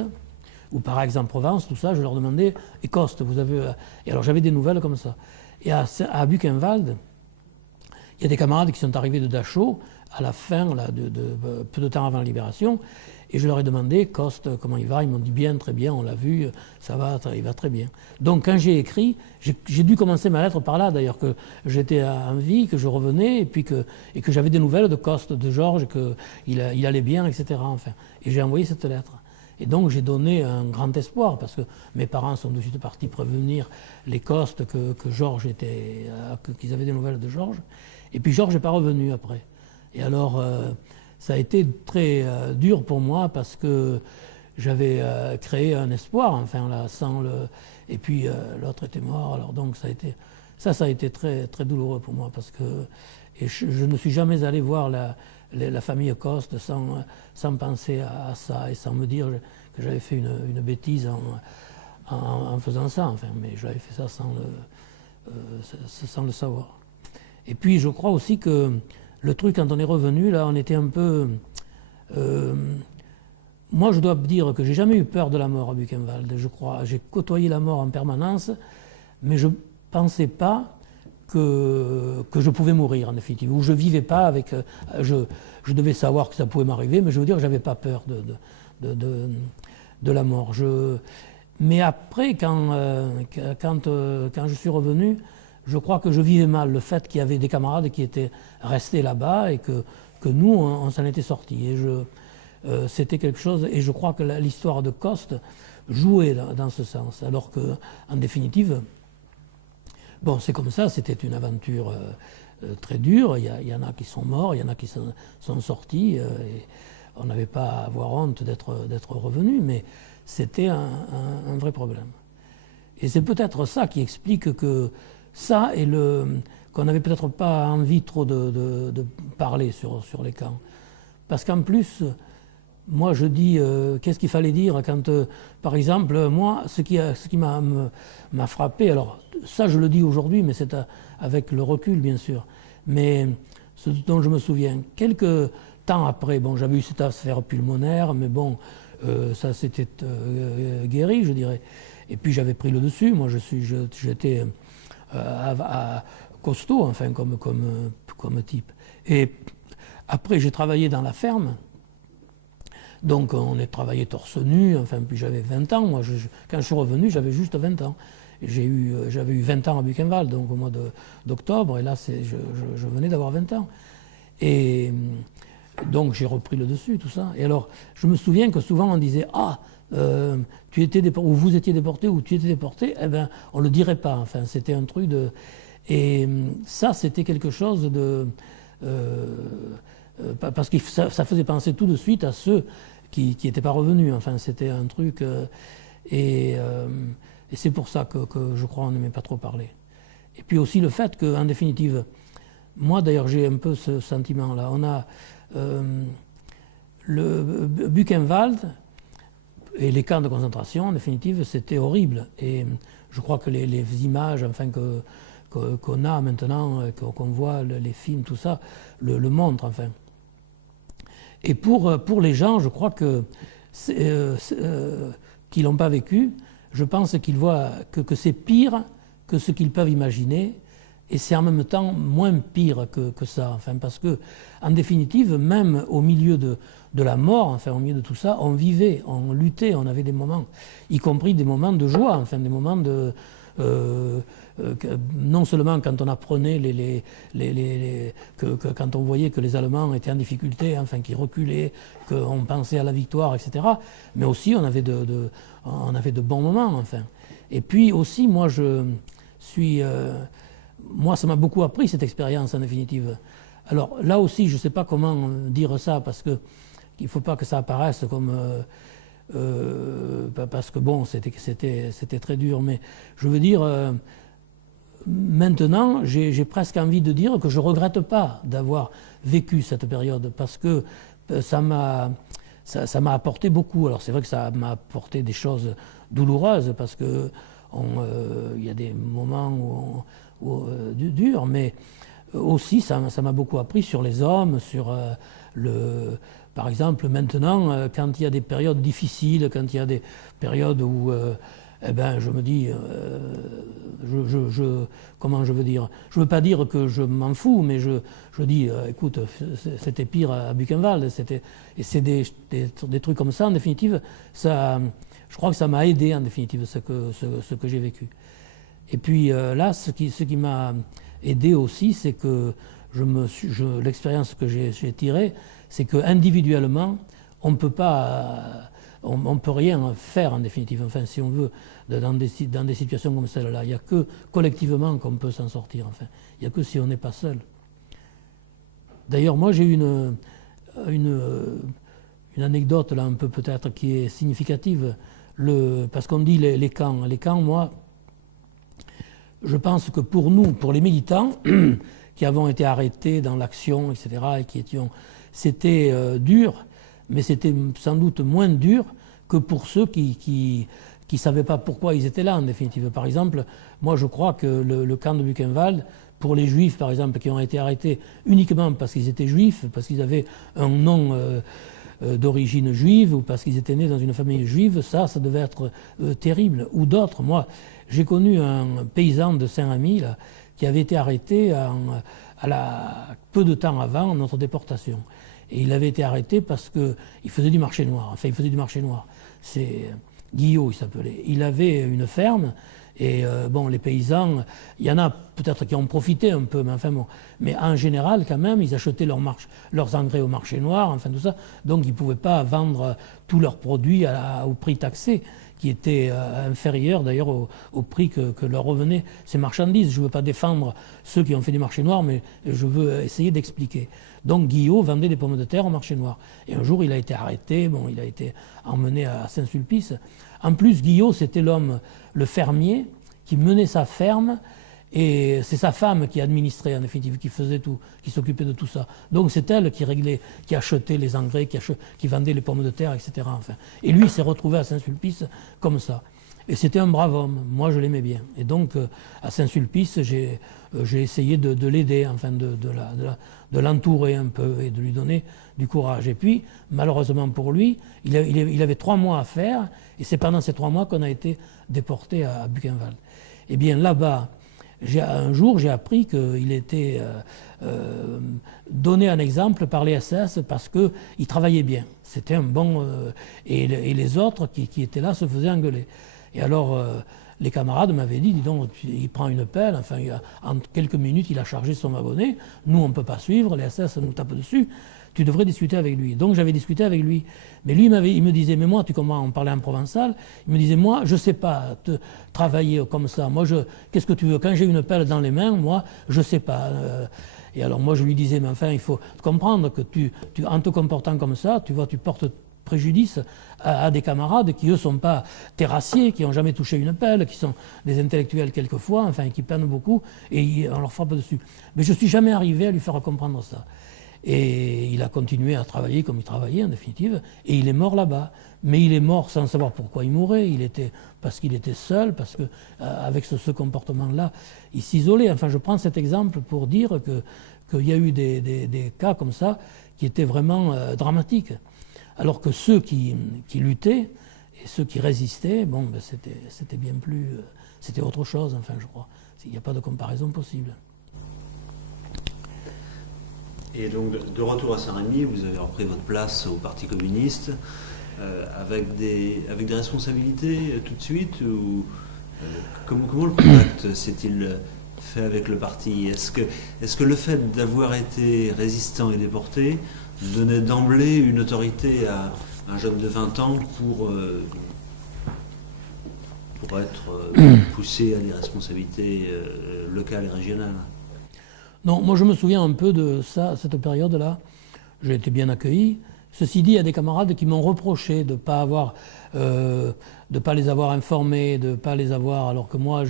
ou par Aix-en-Provence, tout ça, je leur demandais « Et Coste, vous avez... » Et alors, j'avais des nouvelles comme ça. Et à Buchenwald, il y a des camarades qui sont arrivés de Dachau, à la fin, là, peu de temps avant la libération, et je leur ai demandé « Coste, comment il va ?» Ils m'ont dit « Bien, très bien, on l'a vu, ça va, il va très bien. » Donc, quand j'ai écrit, j'ai dû commencer ma lettre par là, d'ailleurs, que j'étais en vie, que je revenais, et que j'avais des nouvelles de Coste, de Georges, qu'il allait bien, etc. Enfin. Et j'ai envoyé cette lettre. Et donc, j'ai donné un grand espoir, parce que mes parents sont de suite partis prévenir les Costes que Georges qu'ils avaient des nouvelles de Georges. Et puis, Georges n'est pas revenu après. Et alors... ça a été très dur pour moi parce que j'avais créé un espoir, enfin là, sans le... Et puis l'autre était mort, alors donc ça a été très, très douloureux pour moi parce que et je ne suis jamais allé voir la famille Coste sans penser à ça et sans me dire que j'avais fait une bêtise en faisant ça, enfin, mais j'avais fait ça sans le savoir. Et puis je crois aussi que le truc, quand on est revenu, là, on était un peu... moi, je dois dire que j'ai jamais eu peur de la mort à Buchenwald, je crois. J'ai côtoyé la mort en permanence, mais je ne pensais pas que je pouvais mourir, en définitive, ou je ne vivais pas avec... je devais savoir que ça pouvait m'arriver, mais je veux dire que je n'avais pas peur de la mort. Mais après, quand je suis revenu, je crois que je vivais mal le fait qu'il y avait des camarades qui étaient restés là-bas et que nous, on s'en était sortis. Et c'était quelque chose, et je crois que l'histoire de Coste jouait dans ce sens, alors qu'en définitive, bon, c'est comme ça, c'était une aventure très dure, il y en a qui sont morts, il y en a qui sont sortis, et on n'avait pas à avoir honte d'être revenu, mais c'était un vrai problème. Et c'est peut-être ça qui explique que ça et qu'on n'avait peut-être pas envie trop de parler sur les camps. Parce qu'en plus, moi je dis, qu'est-ce qu'il fallait dire quand, par exemple, moi, ce qui m'a frappé, alors ça je le dis aujourd'hui, mais c'est avec le recul bien sûr, mais ce dont je me souviens, quelques temps après, bon, j'avais eu cette affaire pulmonaire, mais bon, ça s'était guéri, je dirais. Et puis j'avais pris le dessus, moi j'étais costaud, enfin, comme type. Et après, j'ai travaillé dans la ferme. Donc, on a travaillé torse nu, enfin, puis j'avais 20 ans. Moi, quand je suis revenu, j'avais juste 20 ans. J'avais eu 20 ans à Buchenwald, donc au mois d'octobre, et là, je venais d'avoir 20 ans. Et donc, j'ai repris le dessus, tout ça. Et alors, je me souviens que souvent, on disait « Ah, tu étais déporté, ou vous étiez déporté, ou tu étais déporté », eh bien, on ne le dirait pas. Enfin, c'était un truc de... Et ça, c'était quelque chose de... parce que ça faisait penser tout de suite à ceux qui n'étaient pas revenus. Enfin, c'était un truc... et c'est pour ça que je crois on n'aimait pas trop parler. Et puis aussi le fait qu'en définitive, moi d'ailleurs j'ai un peu ce sentiment-là. On a le Buchenwald et les camps de concentration, en définitive, c'était horrible. Et je crois que les images, enfin qu'on a maintenant, qu'on voit, les films, tout ça, le montrent, enfin. Et pour les gens, je crois que qui l'ont pas vécu, je pense qu'ils voient que c'est pire que ce qu'ils peuvent imaginer, et c'est en même temps moins pire que ça, enfin, parce que, en définitive, même au milieu de la mort, enfin, au milieu de tout ça, on vivait, on luttait, on avait des moments, y compris des moments de joie, enfin, des moments de... non seulement quand on apprenait quand on voyait que les Allemands étaient en difficulté, enfin qu'ils reculaient, qu'on pensait à la victoire, etc. Mais aussi on avait de bons moments, enfin. Et puis aussi, moi moi ça m'a beaucoup appris cette expérience en définitive. Alors là aussi, je ne sais pas comment dire ça parce que il ne faut pas que ça apparaisse comme parce que bon, c'était très dur, mais je veux dire, maintenant, j'ai presque envie de dire que je ne regrette pas d'avoir vécu cette période, parce que ça m'a apporté beaucoup. Alors c'est vrai que ça m'a apporté des choses douloureuses, parce que il y a des moments durs, mais aussi ça m'a beaucoup appris sur les hommes, sur par exemple, maintenant, quand il y a des périodes difficiles, quand il y a des périodes où, eh ben, je me dis, comment je veux dire, je ne veux pas dire que je m'en fous, mais je dis, écoute, c'était pire à Buchenwald, et c'est des trucs comme ça, en définitive, ça, je crois que ça m'a aidé, en définitive, ce que j'ai vécu. Et puis là, ce qui m'a aidé aussi, c'est que l'expérience que j'ai tirée, c'est qu'individuellement, on peut rien faire en définitive. Enfin, si on veut, dans des situations comme celle-là, il n'y a que collectivement qu'on peut s'en sortir. Enfin, il n'y a que si on n'est pas seul. D'ailleurs, moi, j'ai eu une anecdote là un peu peut-être qui est significative, parce qu'on dit les camps. Les camps, moi, je pense que pour nous, pour les militants qui avons été arrêtés dans l'action, etc., et qui étions, c'était dur, mais c'était sans doute moins dur que pour ceux qui ne savaient pas pourquoi ils étaient là, en définitive. Par exemple, moi je crois que le camp de Buchenwald, pour les juifs par exemple, qui ont été arrêtés uniquement parce qu'ils étaient juifs, parce qu'ils avaient un nom d'origine juive, ou parce qu'ils étaient nés dans une famille juive, ça devait être terrible. Ou d'autres. Moi, j'ai connu un paysan de Saint-Rémy là, qui avait été arrêté peu de temps avant notre déportation. Et il avait été arrêté parce qu'il faisait du marché noir. Enfin, il faisait du marché noir. C'est Guillot, il s'appelait. Il avait une ferme, et bon, les paysans, il y en a peut-être qui ont profité un peu, mais enfin bon. Mais en général, quand même, ils achetaient leurs engrais au marché noir, enfin tout ça. Donc, ils ne pouvaient pas vendre tous leurs produits au prix taxé, qui était inférieur d'ailleurs au prix que leur revenaient ces marchandises. Je ne veux pas défendre ceux qui ont fait du marché noir, mais je veux essayer d'expliquer. Donc Guillot vendait des pommes de terre au marché noir. Et un jour, il a été arrêté, bon, il a été emmené à Saint-Sulpice. En plus, Guillot, c'était le fermier qui menait sa ferme, et c'est sa femme qui administrait, en définitive, qui faisait tout, qui s'occupait de tout ça. Donc c'est elle qui réglait, qui achetait les engrais, qui vendait les pommes de terre, etc. Enfin. Et lui, il s'est retrouvé à Saint-Sulpice comme ça. Et c'était un brave homme, moi je l'aimais bien. Et donc à Saint-Sulpice, j'ai essayé de l'aider, enfin de l'entourer un peu et de lui donner du courage. Et puis, malheureusement pour lui, il avait 3 mois à faire, et c'est pendant ces 3 mois qu'on a été déporté à Buchenwald. Eh bien là-bas, un jour j'ai appris qu'il était donné un exemple par les SS parce qu'il travaillait bien. C'était un bon... et les autres qui étaient là se faisaient engueuler. Et alors, les camarades m'avaient dit, dis donc, il prend une pelle, enfin, en quelques minutes, il a chargé son wagonnet. Nous, on ne peut pas suivre, les SS nous tapent dessus. Tu devrais discuter avec lui. Donc, j'avais discuté avec lui. Mais lui, il me disait, mais moi, tu comprends, on parlait en provençal. Il me disait, moi, je ne sais pas travailler comme ça. Moi, qu'est-ce que tu veux? Quand j'ai une pelle dans les mains, moi, je ne sais pas. Et alors, moi, je lui disais, mais enfin, il faut comprendre que en te comportant comme ça, tu vois, tu portes préjudice à des camarades qui, eux, ne sont pas terrassiers, qui n'ont jamais touché une pelle, qui sont des intellectuels quelquefois, enfin, qui peinent beaucoup, et on leur frappe dessus. Mais je ne suis jamais arrivé à lui faire comprendre ça. Et il a continué à travailler comme il travaillait, en définitive, et il est mort là-bas. Mais il est mort sans savoir pourquoi il mourait, parce qu'il était seul, parce qu'avec ce comportement-là, il s'isolait. Enfin, je prends cet exemple pour dire qu'il y a eu des cas comme ça qui étaient vraiment dramatiques. Alors que ceux qui luttaient et ceux qui résistaient, bon, ben c'était bien plus... c'était autre chose, enfin, je crois. Il n'y a pas de comparaison possible. Et donc, de retour à Saint-Rémy, vous avez repris votre place au Parti communiste, avec des responsabilités tout de suite, ou comment le contact s'est-il fait avec le parti? Est-ce que le fait d'avoir été résistant et déporté donnait d'emblée une autorité à un jeune de 20 ans pour être poussé à des responsabilités locales et régionales? Non, moi je me souviens un peu de ça, cette période-là. J'ai été bien accueilli. Ceci dit, il y a des camarades qui m'ont reproché de ne pas les avoir informés, de ne pas les avoir, alors que moi,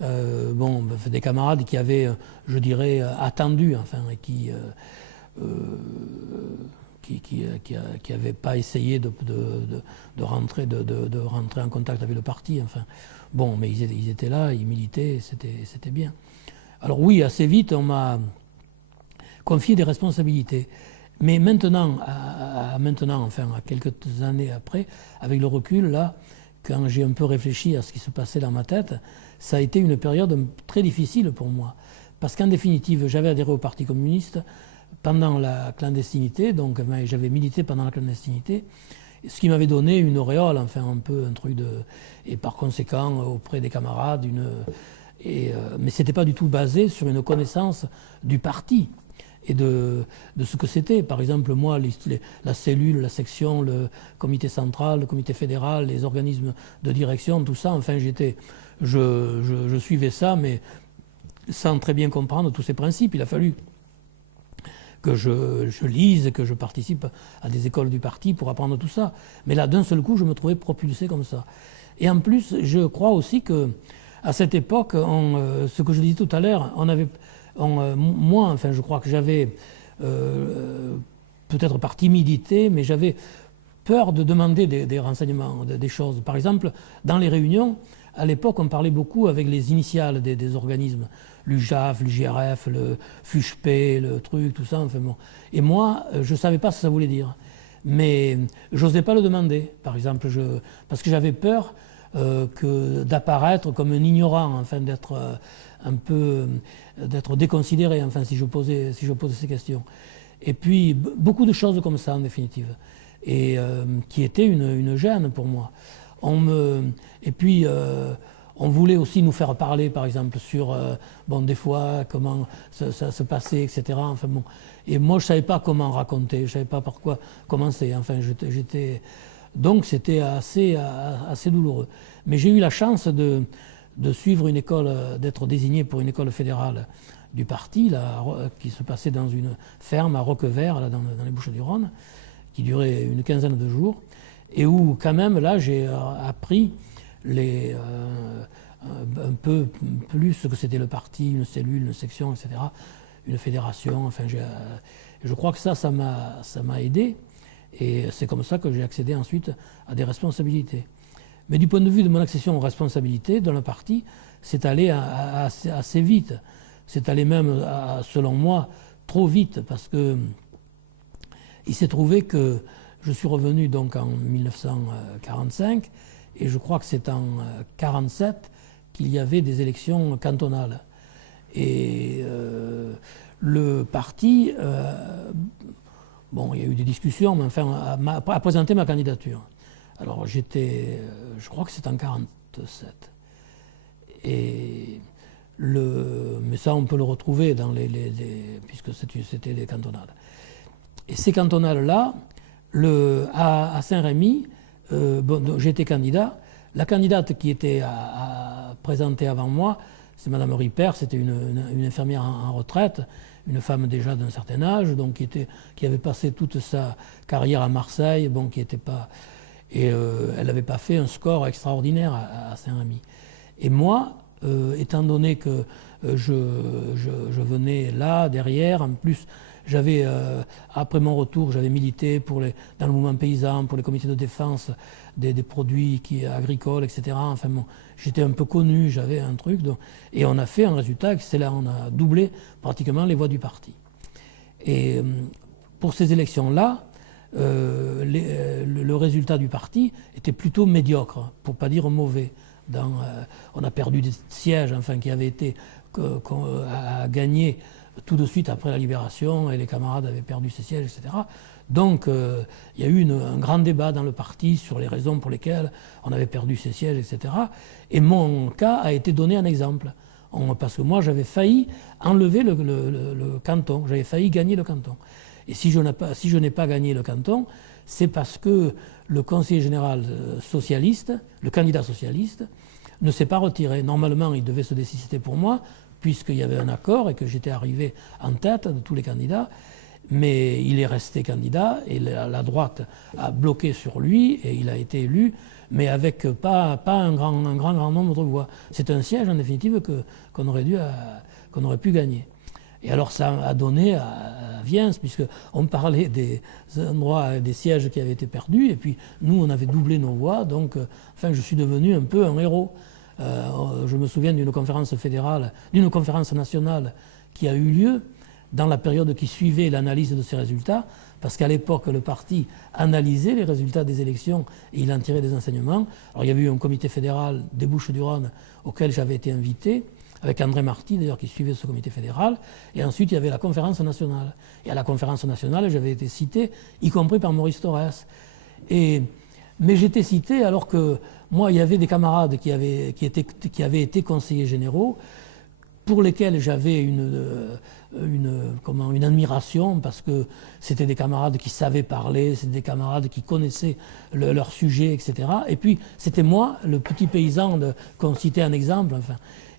bon, des camarades qui avaient, je dirais, attendu, enfin, et qui n'avaient pas essayé de rentrer en contact avec le parti. Enfin, bon, mais ils étaient là, ils militaient, c'était bien. Alors oui, assez vite, on m'a confié des responsabilités. Mais maintenant, enfin, à quelques années après, avec le recul, là, quand j'ai un peu réfléchi à ce qui se passait dans ma tête, ça a été une période très difficile pour moi. Parce qu'en définitive, j'avais adhéré au Parti communiste pendant la clandestinité, donc j'avais milité pendant la clandestinité, ce qui m'avait donné une auréole, enfin un peu un truc et par conséquent, auprès des camarades, mais ce n'était pas du tout basé sur une connaissance du parti et de ce que c'était. Par exemple, moi, la cellule, la section, le comité central, le comité fédéral, les organismes de direction, tout ça, enfin, je suivais ça, mais sans très bien comprendre tous ces principes. Il a fallu que je lise, que je participe à des écoles du parti pour apprendre tout ça. Mais là, d'un seul coup, je me trouvais propulsé comme ça. Et en plus, je crois aussi que à cette époque, ce que je disais tout à l'heure, moi, enfin, je crois que j'avais, peut-être par timidité, mais j'avais peur de demander des renseignements, des choses. Par exemple, dans les réunions, à l'époque, on parlait beaucoup avec les initiales des organismes. L'UJAF, l'UJRF, le FUJP, le truc, tout ça, enfin bon. Et moi, je ne savais pas ce que ça voulait dire. Mais je n'osais pas le demander, par exemple, parce que j'avais peur d'apparaître comme un ignorant, enfin, d'être déconsidéré, enfin, si je posais ces questions. Et puis, beaucoup de choses comme ça, en définitive, et qui étaient une gêne pour moi. Et puis, on voulait aussi nous faire parler, par exemple, sur, des fois, comment ça se passait, etc. Enfin, bon. Et moi, je ne savais pas comment raconter, je ne savais pas par quoi commencer. Enfin, donc, c'était assez douloureux. Mais j'ai eu la chance de suivre une école, d'être désigné pour une école fédérale du parti, là, qui se passait dans une ferme à Roquevert, là, dans les Bouches-du-Rhône, qui durait une quinzaine de jours, et où, quand même, là, j'ai appris un peu plus ce que c'était le parti, une cellule, une section, etc., une fédération. Enfin, je crois que ça m'a aidé, et c'est comme ça que j'ai accédé ensuite à des responsabilités. Mais du point de vue de mon accession aux responsabilités dans le parti, c'est allé assez vite. C'est allé même, selon moi, trop vite, parce que il s'est trouvé que je suis revenu donc en 1945, et je crois que c'est en 1947 qu'il y avait des élections cantonales. Et le parti, il y a eu des discussions, mais enfin, a présenté ma candidature. Alors je crois que c'est en 1947. Mais ça, on peut le retrouver dans puisque c'était les cantonales. Et ces cantonales-là, à Saint-Rémy, j'étais candidat. La candidate qui était présentée avant moi, c'est Madame Ripert, c'était une infirmière en retraite, une femme déjà d'un certain âge, donc qui avait passé toute sa carrière à Marseille, qui était pas... Et elle n'avait pas fait un score extraordinaire à Saint-Rémy. Et moi, étant donné que je venais là, derrière, en plus, après mon retour, j'avais milité dans le mouvement paysan, pour les comités de défense des produits agricoles, etc. Enfin bon, j'étais un peu connu, j'avais un truc. Et on a fait un résultat excellent, on a doublé pratiquement les voix du parti. Et pour ces élections-là, le résultat du parti était plutôt médiocre, pour ne pas dire mauvais. On a perdu des sièges qui avaient été à gagner tout de suite après la libération, et les camarades avaient perdu ces sièges, etc. Donc il y a eu un grand débat dans le parti sur les raisons pour lesquelles on avait perdu ces sièges, etc. Et mon cas a été donné en exemple. Parce que moi, j'avais failli enlever le canton, j'avais failli gagner le canton. Et si je n'ai pas gagné le canton, c'est parce que le conseiller général socialiste, le candidat socialiste, ne s'est pas retiré. Normalement, il devait se désister pour moi, puisqu'il y avait un accord et que j'étais arrivé en tête de tous les candidats. Mais il est resté candidat et la droite a bloqué sur lui et il a été élu, mais avec pas un grand nombre de voix. C'est un siège, en définitive, qu'on aurait pu gagner. Et alors ça a donné à Viens, puisqu'on parlait des endroits, des sièges qui avaient été perdus, et puis nous, on avait doublé nos voix, donc je suis devenu un peu un héros. Je me souviens d'une conférence fédérale, d'une conférence nationale qui a eu lieu dans la période qui suivait l'analyse de ces résultats, parce qu'à l'époque, le parti analysait les résultats des élections et il en tirait des enseignements. Alors il y avait eu un comité fédéral des Bouches-du-Rhône auquel j'avais été invité, avec André Marty d'ailleurs qui suivait ce comité fédéral, et ensuite il y avait la conférence nationale. Et à la conférence nationale, j'avais été cité, y compris par Maurice Thorez. Mais j'étais cité alors que moi, il y avait des camarades qui avaient été conseillers généraux, pour lesquels j'avais une admiration, parce que c'était des camarades qui savaient parler, c'était des camarades qui connaissaient leur sujet, etc. Et puis c'était moi, le petit paysan qu'on citait en exemple.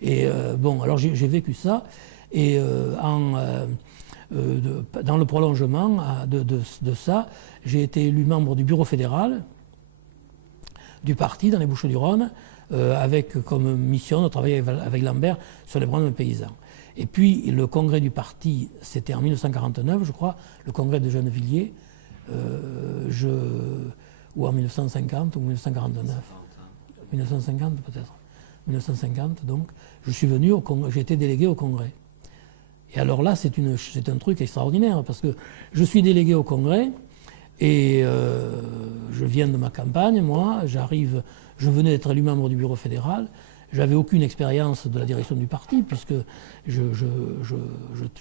Alors j'ai vécu ça. Et dans le prolongement de ça, j'ai été élu membre du bureau fédéral du parti dans les Bouches-du-Rhône, avec comme mission de travailler avec Lambert sur les problèmes paysans. Et puis le congrès du parti, c'était en 1949, je crois, le congrès de Gennevilliers, ou en 1950 ou 1949. 1950 peut-être. 1950, donc, je suis venu au congrès, j'ai été délégué au congrès. Et alors là, c'est un truc extraordinaire, parce que je suis délégué au congrès, et je viens de ma campagne, moi, je venais d'être élu membre du bureau fédéral, j'avais aucune expérience de la direction du parti, puisque je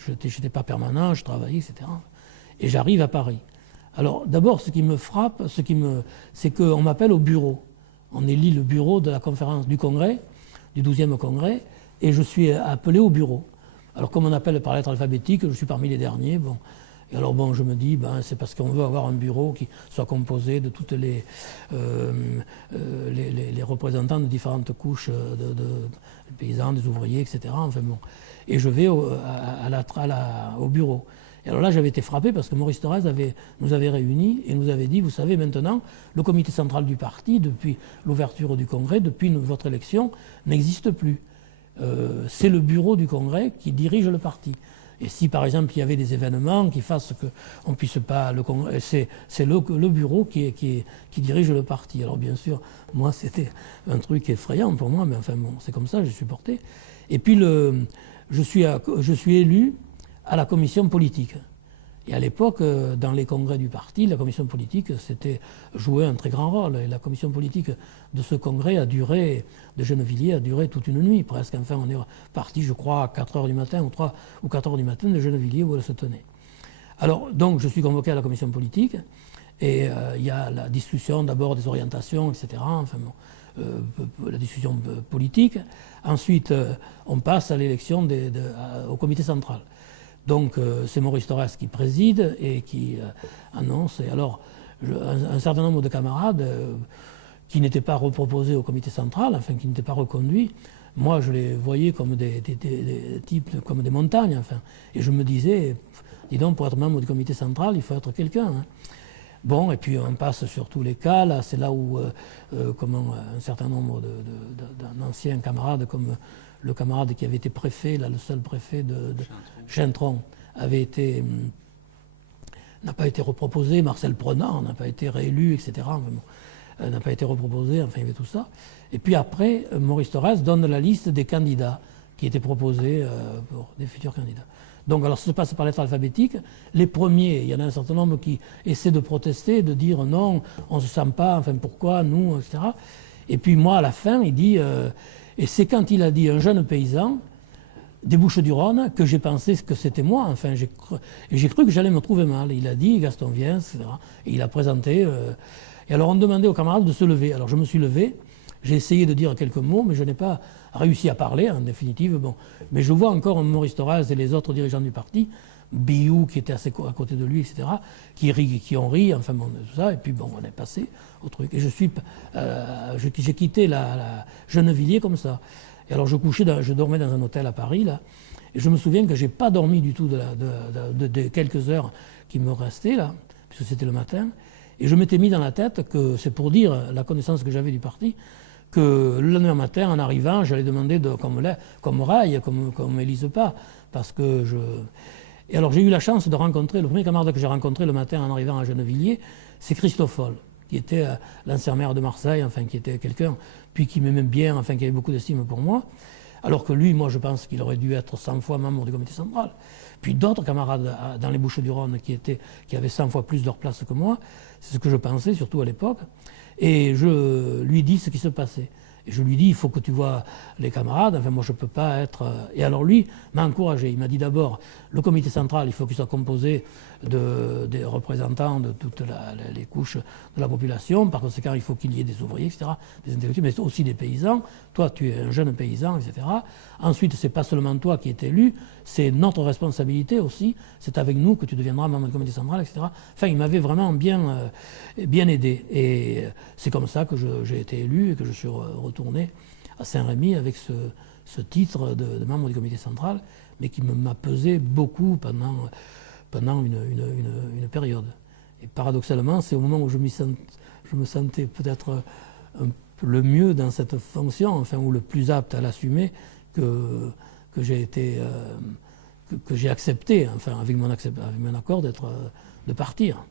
n'étais pas permanent, je travaillais, etc. Et j'arrive à Paris. Alors d'abord, ce qui me frappe, c'est qu'on m'appelle au bureau. On élit le bureau de la conférence du congrès, du 12e congrès, et je suis appelé au bureau. Alors comme on appelle par lettre alphabétique, je suis parmi les derniers. Bon. Et alors bon, je me dis, c'est parce qu'on veut avoir un bureau qui soit composé de toutes les représentants de différentes couches de paysans, des ouvriers, etc. Enfin bon. Et je vais au bureau. Et alors là, j'avais été frappé parce que Maurice Thorez nous avait réunis et nous avait dit, vous savez, maintenant, le comité central du parti, depuis l'ouverture du congrès, depuis votre élection, n'existe plus. C'est le bureau du congrès qui dirige le parti. Et si, par exemple, il y avait des événements qui fassent qu'on ne puisse pas... C'est le bureau qui dirige le parti. Alors, bien sûr, moi, c'était un truc effrayant pour moi, mais enfin, bon, c'est comme ça, j'ai supporté. Et puis, je suis élu à la commission politique. Et à l'époque, dans les congrès du parti, la commission politique jouait un très grand rôle. Et la commission politique de ce congrès de Gennevilliers a duré toute une nuit presque. Enfin, on est parti, je crois, à 4 h du matin ou 3 ou 4 h du matin de Gennevilliers où elle se tenait. Alors, donc, je suis convoqué à la commission politique et il y a la discussion d'abord des orientations, etc. Enfin, bon, la discussion politique. Ensuite, on passe à l'élection au comité central. Donc c'est Maurice Thorez qui préside et qui annonce. Et alors, un certain nombre de camarades qui n'étaient pas reproposés au comité central, enfin qui n'étaient pas reconduits, moi je les voyais comme des types, comme des montagnes. Enfin. Et je me disais, dis donc, pour être membre du comité central, il faut être quelqu'un. Hein. Bon, et puis on passe sur tous les cas. Là, c'est là où un certain nombre d'anciens camarades, comme le camarade qui avait été préfet, là, le seul préfet de Chintron, n'a pas été reproposé. Marcel Prenant n'a pas été réélu, etc. Enfin, bon, n'a pas été reproposé, enfin il y avait tout ça. Et puis après, Maurice Thorez donne la liste des candidats qui étaient proposés pour des futurs candidats. Donc alors ça se passe par lettre alphabétique. Les premiers, il y en a un certain nombre qui essaient de protester, de dire non, on ne se sent pas, enfin pourquoi, nous, etc. Et puis moi, à la fin, il dit... et c'est quand il a dit un jeune paysan des Bouches-du-Rhône que j'ai pensé que c'était moi. Enfin, j'ai cru que j'allais me trouver mal. Il a dit Gaston vient, etc. Et il a présenté. Et alors on demandait aux camarades de se lever. Alors je me suis levé. J'ai essayé de dire quelques mots, mais je n'ai pas réussi à parler, en définitive. Bon. Mais je vois encore Maurice Thorez et les autres dirigeants du parti, Biou qui était à côté de lui, etc., qui ont ri, enfin bon, tout ça. Et puis bon, on est passé au truc. Et j'ai quitté la Gennevilliers comme ça. Et alors je dormais dans un hôtel à Paris, là. Et je me souviens que je n'ai pas dormi du tout de quelques heures qui me restaient, là, puisque c'était le matin. Et je m'étais mis dans la tête que, c'est pour dire la connaissance que j'avais du parti, que le lendemain matin, en arrivant, j'allais demander comme rail, comme Élise Pas, parce que Et alors j'ai eu la chance de rencontrer, le premier camarade que j'ai rencontré le matin en arrivant à Gennevilliers, c'est Christoffol, qui était l'ancien maire de Marseille, enfin qui était quelqu'un, puis qui m'aimait bien, enfin qui avait beaucoup d'estime pour moi. Alors que lui, moi je pense qu'il aurait dû être 100 fois membre du comité central. Puis d'autres camarades dans les Bouches-du-Rhône qui avaient 100 fois plus leur place que moi, c'est ce que je pensais, surtout à l'époque. Et je lui dis ce qui se passait. Et je lui dis, il faut que tu vois les camarades, enfin moi je ne peux pas être... Et alors lui m'a encouragé, il m'a dit d'abord, le comité central, il faut qu'il soit composé des représentants de toutes les couches de la population, par conséquent il faut qu'il y ait des ouvriers, etc., des intellectuels, mais aussi des paysans. Toi tu es un jeune paysan, etc. Ensuite, ce n'est pas seulement toi qui es élu, c'est notre responsabilité aussi, c'est avec nous que tu deviendras membre du comité central, etc. Enfin, il m'avait vraiment bien aidé. Et c'est comme ça que j'ai été élu et que je suis retourné à Saint-Rémy avec ce titre de membre du comité central, mais qui m'a pesé beaucoup pendant une période. Et paradoxalement, c'est au moment où je me sentais peut-être le mieux dans cette fonction, enfin, ou le plus apte à l'assumer, que j'ai accepté, enfin, avec mon accord, de partir.